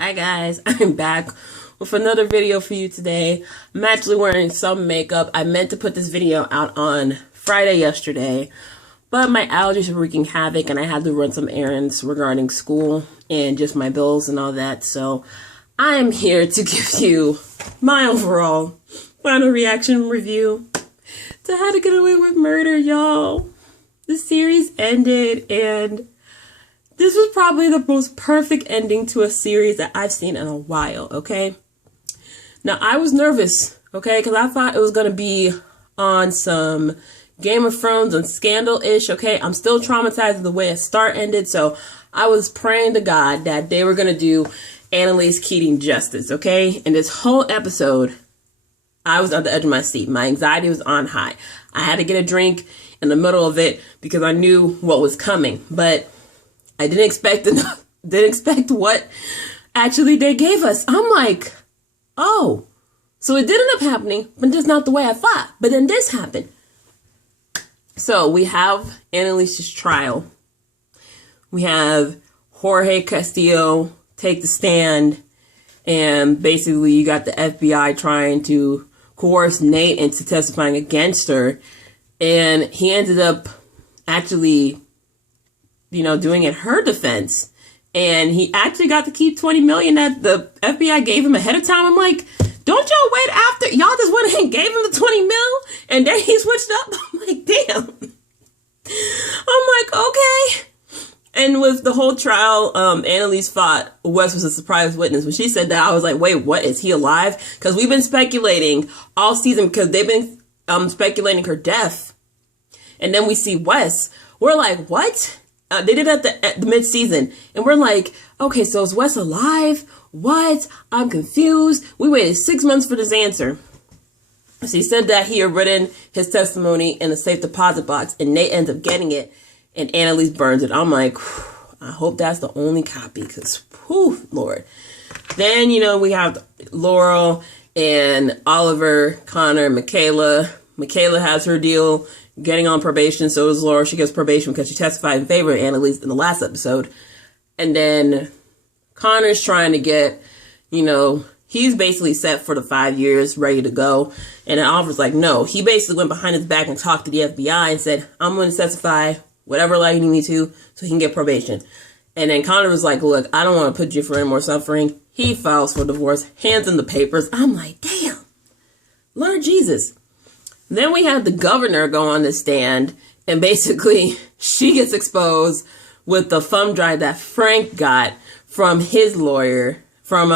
Hi guys, I'm back with another video for you today. I'm actually wearing some makeup. I meant to put this video out on Friday yesterday, but my allergies were wreaking havoc and I had to run some errands regarding school and just my bills and all that. So I'm here to give you my overall final reaction review to How to Get Away with Murder, y'all. The series ended and this was probably the most perfect ending to a series that I've seen in a while, okay? Now, I was nervous, okay? Because I thought it was going to be on some Game of Thrones and Scandal-ish, okay? I'm still traumatized with the way a start ended, so I was praying to God that they were going to do Annalise Keating justice, okay? In this whole episode, I was at the edge of my seat. My anxiety was on high. I had to get a drink in the middle of it because I knew what was coming, but I didn't expect what actually they gave us. I'm like, oh, so it did end up happening, but just not the way I thought. But then this happened. So we have Annalise's trial. We have Jorge Castillo take the stand, and basically you got the FBI trying to coerce Nate into testifying against her, and he ended up actually doing it her defense. And he actually got to keep $20 million that the FBI gave him ahead of time. I'm like, don't y'all wait after? Y'all just went ahead and gave him the 20 mil and then he switched up? I'm like, damn. I'm like, okay. And with the whole trial, Annalise thought Wes was a surprise witness. When she said that, I was like, wait, what? Is he alive? Because we've been speculating all season because they've been speculating her death. And then we see Wes. We're like, what? They did it at the mid-season, and we're like, okay, so is Wes alive? What? I'm confused. We waited 6 months for this answer. So he said that he had written his testimony in a safe deposit box, and Nate ends up getting it, and Annalise burns it. I'm like, I hope that's the only copy, because, whew, Lord. Then, we have Laurel and Oliver, Connor, Michaela. Michaela has her deal getting on probation. So does Laura. She gets probation because she testified in favor of Annalise in the last episode. And then Connor's trying to get, he's basically set for the 5 years, ready to go. And then Oliver's like, no. He basically went behind his back and talked to the FBI and said, I'm going to testify whatever lie you need me to so he can get probation. And then Connor was like, look, I don't want to put you for any more suffering. He files for divorce, hands in the papers. I'm like, damn, Lord Jesus. Then we had the governor go on the stand, and basically she gets exposed with the thumb drive that Frank got from his lawyer, from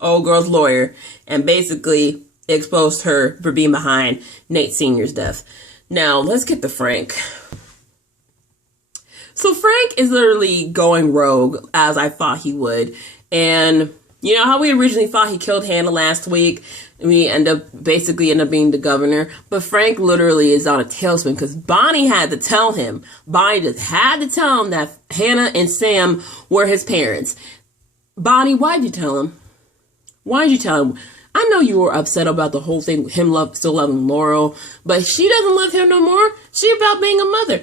old girl's lawyer, and basically exposed her for being behind Nate Sr.'s death. Now, let's get to Frank. So Frank is literally going rogue, as I thought he would. And you know how we originally thought he killed Hannah last week? We end up being the governor. But Frank literally is on a tailspin because Bonnie had to tell him. Bonnie just had to tell him that Hannah and Sam were his parents. Bonnie, why'd you tell him? Why'd you tell him? I know you were upset about the whole thing with him still loving Laurel, but she doesn't love him no more. She about being a mother.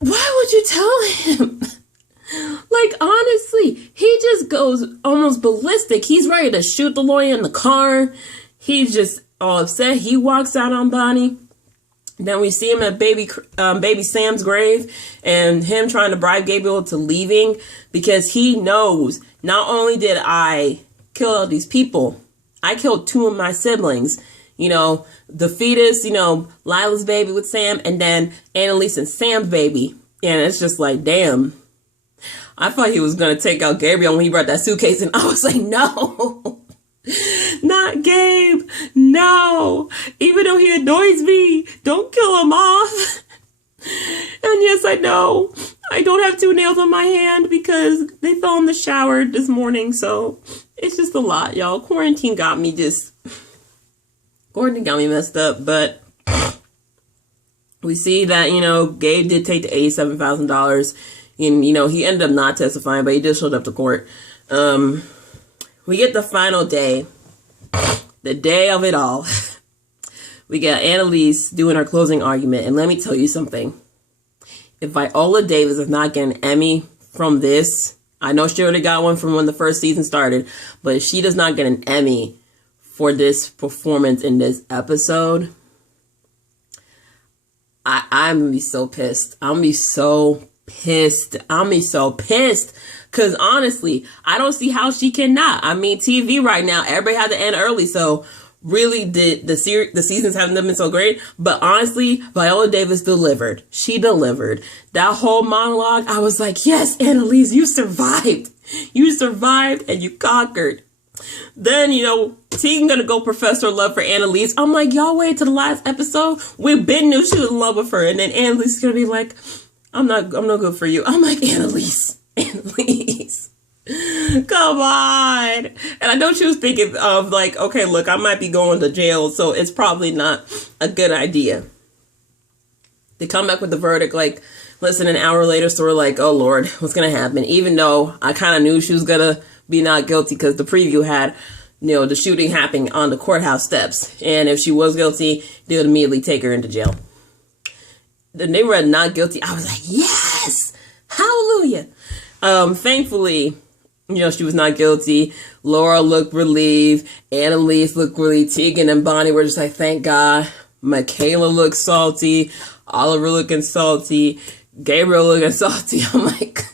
Why would you tell him? Like, honestly, he just goes almost ballistic. He's ready to shoot the lawyer in the car. He's just all upset. He walks out on Bonnie. Then we see him at baby Sam's grave and him trying to bribe Gabriel to leaving because he knows not only did I kill all these people, I killed 2 of my siblings. The fetus, Lila's baby with Sam, and then Annalise and Sam's baby. And it's just like, damn. I thought he was going to take out Gabriel when he brought that suitcase, and I was like, no, not Gabe, no, even though he annoys me, don't kill him off. And yes, I know, I don't have 2 nails on my hand because they fell in the shower this morning, so it's just a lot, y'all. Quarantine got me messed up, but we see that, Gabe did take the $87,000. And, he ended up not testifying, but he just showed up to court. We get the final day, the day of it all. We got Annalise doing her closing argument. And let me tell you something. If Viola Davis is not getting an Emmy from this, I know she already got one from when the first season started, but if she does not get an Emmy for this performance in this episode, I'm gonna be so pissed. I'm gonna be so pissed. Because honestly, I don't see how she cannot. I mean, TV right now, everybody had to end early, so really the seasons haven't been so great. But honestly, Viola Davis delivered. She delivered. That whole monologue, I was like, yes, Annalise, you survived. You survived and you conquered. Then, you know, Tegan gonna go profess her love for Annalise. I'm like, y'all wait till the last episode. We been knew she was in love with her. And then Annalise is gonna be like, I'm not good for you. I'm like, Annalise, come on. And I know she was thinking of like, okay, look, I might be going to jail, so it's probably not a good idea. They come back with the verdict like less than an hour later, so we're like, oh Lord, what's gonna happen? Even though I kind of knew she was gonna be not guilty because the preview had, you know, the shooting happening on the courthouse steps. And if she was guilty, they would immediately take her into jail. Then they read not guilty. I was like, yes, hallelujah. Thankfully, you know, she was not guilty. Laura looked relieved. Annalise looked relieved. Tegan and Bonnie were just like, thank God. Michaela looked salty. Oliver looking salty. Gabriel looking salty. I'm like,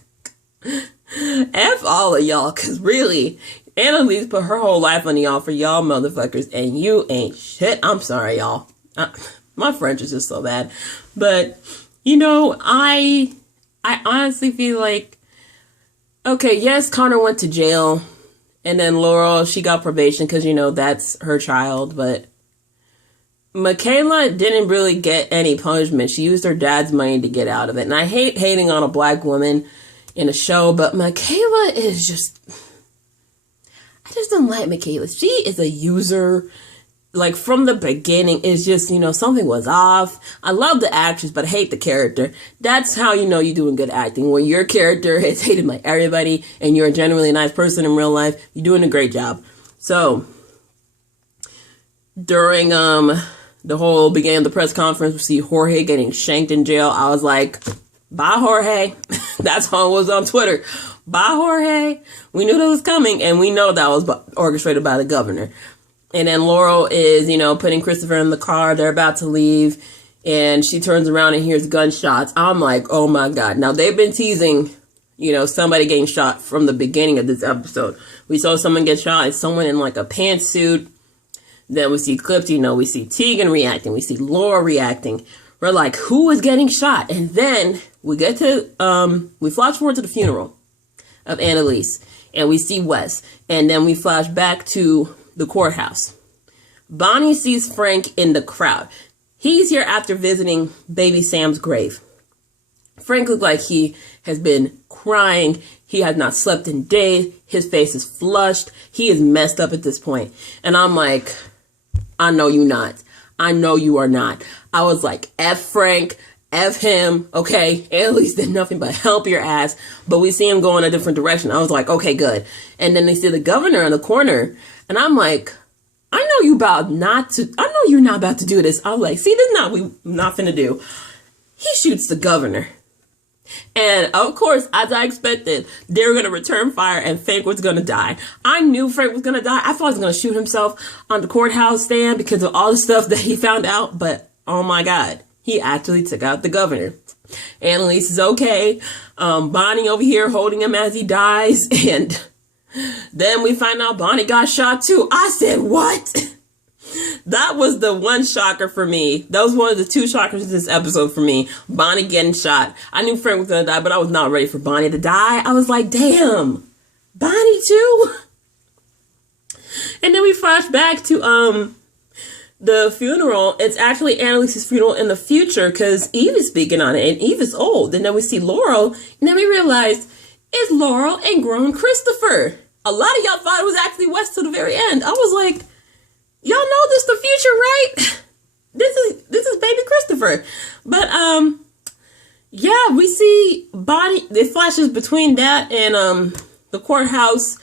F all of y'all, because really, Annalise put her whole life on y'all for y'all motherfuckers, and you ain't shit. I'm sorry, y'all. My French is just so bad. But, you know, I honestly feel like, okay, yes, Connor went to jail, and then Laurel, she got probation because, you know, that's her child, but Michaela didn't really get any punishment. She used her dad's money to get out of it. And I hate hating on a black woman in a show, but Michaela is just, I just don't like Michaela. She is a user. Like from the beginning, it's just, you know, something was off. I love the actress, but I hate the character. That's how you know you're doing good acting. When your character is hated by everybody and you're a genuinely nice person in real life, you're doing a great job. So during the whole beginning of the press conference, we see Jorge getting shanked in jail. I was like, bye, Jorge. That's how it was on Twitter. Bye, Jorge. We knew that was coming, and we know that was orchestrated by the governor. And then Laurel is, you know, putting Christopher in the car. They're about to leave, and she turns around and hears gunshots. I'm like, oh my God. Now, they've been teasing, you know, somebody getting shot from the beginning of this episode. We saw someone get shot. It's someone in like a pantsuit. Then we see clips, you know, we see Tegan reacting. We see Laura reacting. We're like, who is getting shot? And then we get to, we flash forward to the funeral of Annalise, and we see Wes. And then we flash back to the courthouse. Bonnie sees Frank in the crowd. He's here after visiting baby Sam's grave. Frank looks like he has been crying. He has not slept in days. His face is flushed. He is messed up at this point. And I'm like, I know you not. I know you are not. I was like, F Frank, F him. Okay, Annalise did nothing but help your ass. But we see him go in a different direction. I was like, okay, good. And then they see the governor in the corner. And I'm like, I know you're not about to do this. I'm like, see, this is not what we're not finna do. He shoots the governor. And of course, as I expected, they were going to return fire and Frank was going to die. I knew Frank was going to die. I thought he was going to shoot himself on the courthouse stand because of all the stuff that he found out. But oh my God, he actually took out the governor. Annalise is okay. Bonnie over here holding him as he dies. And then we find out Bonnie got shot too. I said, what? That was the one shocker for me. That was one of the two shockers of this episode for me. Bonnie getting shot. I knew Frank was going to die, but I was not ready for Bonnie to die. I was like, damn, Bonnie too? And then we flash back to the funeral. It's actually Annalise's funeral in the future because Eve is speaking on it, and Eve is old. And then we see Laurel, and then we realize it's Laurel and grown Christopher. A lot of y'all thought it was actually Wes to the very end. I was like, y'all know this the future, right? This is baby Christopher. But yeah, we see Bonnie. It flashes between that and the courthouse.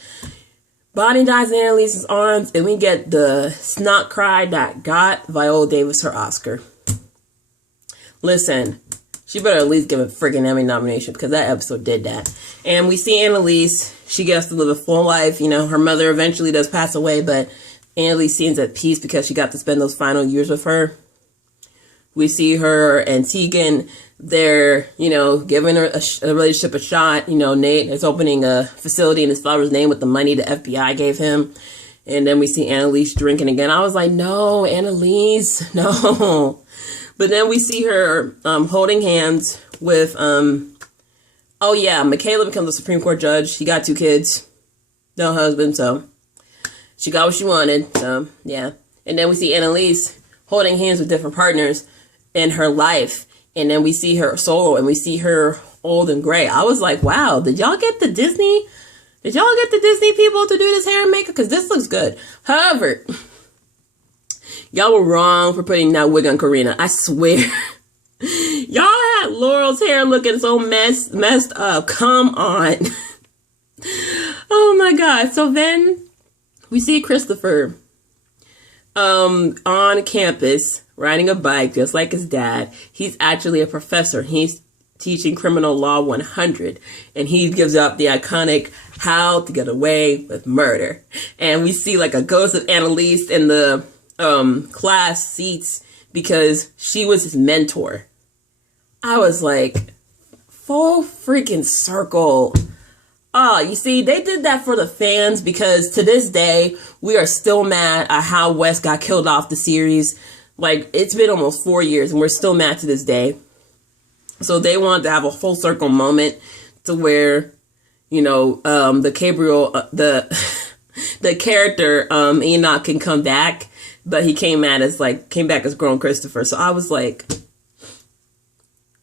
Bonnie dies in Annalise's arms, and we get the snot cry that got Viola Davis her Oscar. Listen, she better at least give a freaking Emmy nomination because that episode did that. And we see Annalise. She gets to live a full life. You know, her mother eventually does pass away, but Annalise seems at peace because she got to spend those final years with her. We see her and Tegan. They're, you know, giving her a relationship a shot. You know, Nate is opening a facility in his father's name with the money the FBI gave him. And then we see Annalise drinking again. I was like, no, Annalise, no. But then we see her holding hands with, oh yeah, Michaela becomes a Supreme Court judge. She got 2 kids, no husband, so she got what she wanted. So, yeah. And then we see Annalise holding hands with different partners in her life. And then we see her solo and we see her old and gray. I was like, wow, did y'all get the Disney people to do this hair and makeup? Because this looks good. However, y'all were wrong for putting that wig on Karina. I swear. Y'all had Laurel's hair looking so messed up. Come on. Oh my God. So then we see Christopher on campus riding a bike just like his dad. He's actually a professor. He's teaching criminal law 100, and he gives up the iconic "How to Get Away with Murder." And we see like a ghost of Annalise in the class seats because she was his mentor. I was like, full freaking circle. Oh, you see, they did that for the fans because to this day, we are still mad at how Wes got killed off the series. Like, it's been almost 4 years and we're still mad to this day. So they wanted to have a full circle moment to where, you know, the Gabriel, the character, Enoch can come back, but he came back as grown Christopher. So I was like,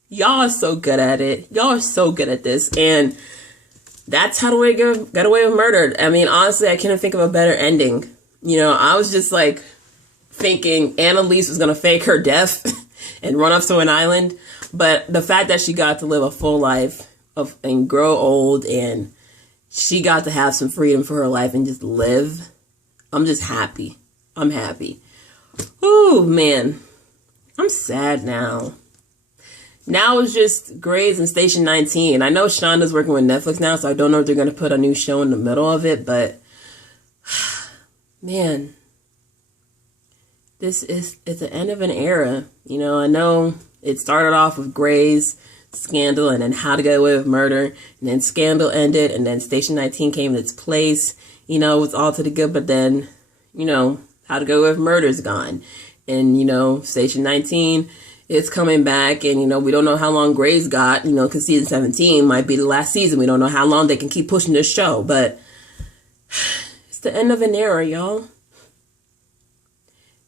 y'all are so good at it. Y'all are so good at this. And that's how we got away with murder. I mean, honestly, I couldn't think of a better ending. You know, I was just like thinking Annalise was going to fake her death and run off to an island. But the fact that she got to live a full life and grow old and she got to have some freedom for her life and just live, I'm just happy. I'm happy. Oh, man. I'm sad now. Now it's just Grey's and Station 19. I know Shonda's working with Netflix now, so I don't know if they're going to put a new show in the middle of it, but man, it's the end of an era. You know, I know it started off with Grey's Scandal and then How to Get Away with Murder, and then Scandal ended, and then Station 19 came in its place. You know, it was all to the good, but then, you know, How to Get Away with Murder is gone. And, you know, Station 19 is coming back, and, you know, we don't know how long Grey's got, you know, because season 17 might be the last season. We don't know how long they can keep pushing this show, but it's the end of an era, y'all.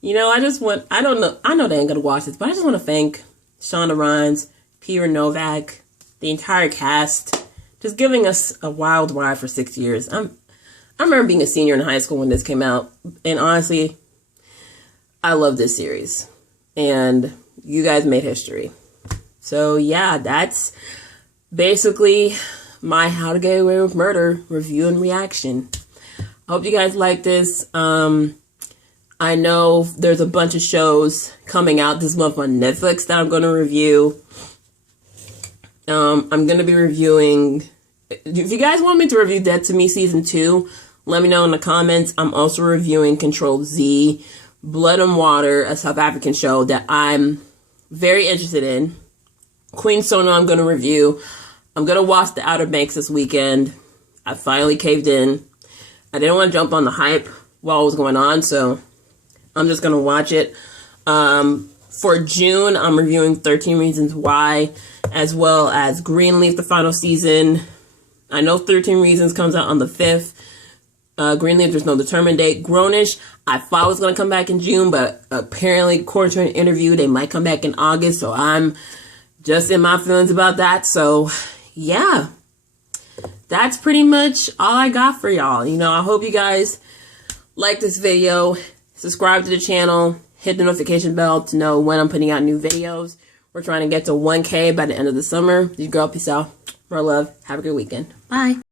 You know, I know they ain't gonna watch this, but I just want to thank Shonda Rhimes, Peter Novak, the entire cast, just giving us a wild ride for 6 years. I remember being a senior in high school when this came out, and honestly, I love this series, and you guys made history. So yeah, that's basically my How to Get Away with Murder review and reaction. I hope you guys like this. I know there's a bunch of shows coming out this month on Netflix that I'm going to review. I'm going to be reviewing, if you guys want me to review Dead to Me Season 2, let me know in the comments. I'm also reviewing Control Z, Blood and Water, a South African show that I'm very interested in. Queen Sono I'm going to review. I'm going to watch The Outer Banks this weekend. I finally caved in. I didn't want to jump on the hype while it was going on, so I'm just going to watch it. For June, I'm reviewing 13 Reasons Why, as well as Greenleaf, the final season. I know 13 Reasons comes out on the 5th. Greenleaf, there's no determined date. Grownish, I thought it was going to come back in June, but apparently, according to an interview, they might come back in August, so I'm just in my feelings about that. So, yeah, that's pretty much all I got for y'all. You know, I hope you guys like this video. Subscribe to the channel. Hit the notification bell to know when I'm putting out new videos. We're trying to get to 1K by the end of the summer. Your girl, peace out. More love. Have a good weekend. Bye.